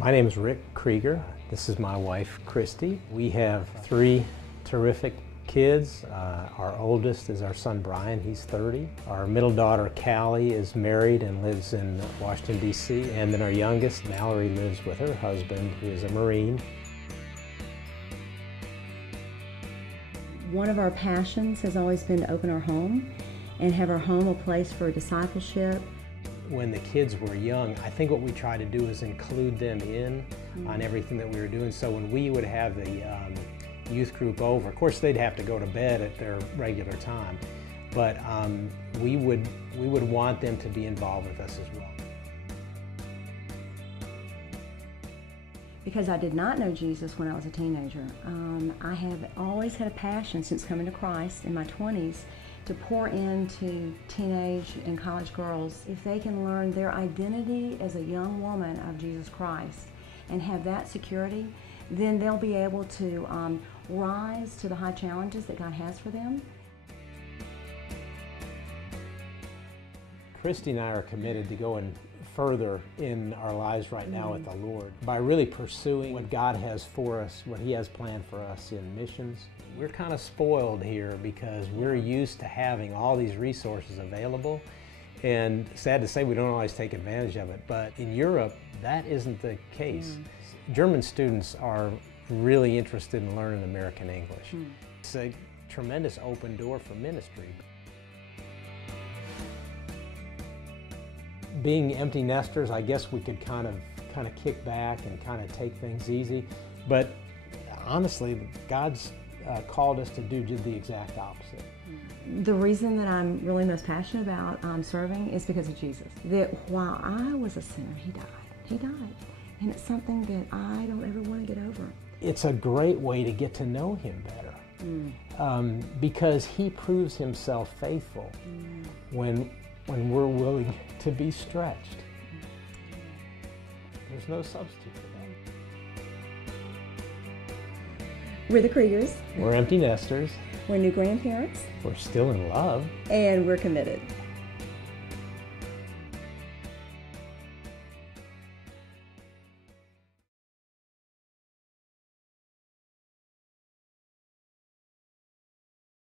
My name is Rick Krieger. This is my wife, Christy. We have three terrific kids. Our oldest is our son, Brian. He's 30. Our middle daughter, Callie, is married and lives in Washington, D.C. And then our youngest, Mallory, lives with her husband, who is a Marine. One of our passions has always been to open our home and have our home a place for discipleship. When the kids were young, I think what we tried to do is include them in on everything that we were doing. So when we would have the youth group over, of course they'd have to go to bed at their regular time, but we would want them to be involved with us as well. Because I did not know Jesus when I was a teenager, I have always had a passion since coming to Christ in my 20s to pour into teenage and college girls. If they can learn their identity as a young woman of Jesus Christ and have that security, then they'll be able to rise to the high challenges that God has for them. Christy and I are committed to going further in our lives right now with the Lord by really pursuing what God has for us, what He has planned for us in missions. We're kind of spoiled here because we're used to having all these resources available, and sad to say we don't always take advantage of it, but in Europe that isn't the case. German students are really interested in learning American English. It's a tremendous open door for ministry. Being empty nesters, I guess we could kind of kick back and kind of take things easy, but honestly, God's called us to do the exact opposite. The reason that I'm really most passionate about serving is because of Jesus. That while I was a sinner, He died. He died. And it's something that I don't ever want to get over. It's a great way to get to know Him better because He proves Himself faithful when we're willing to be stretched. There's no substitute for that. We're the Kriegers. We're empty nesters. We're new grandparents. We're still in love. And we're committed.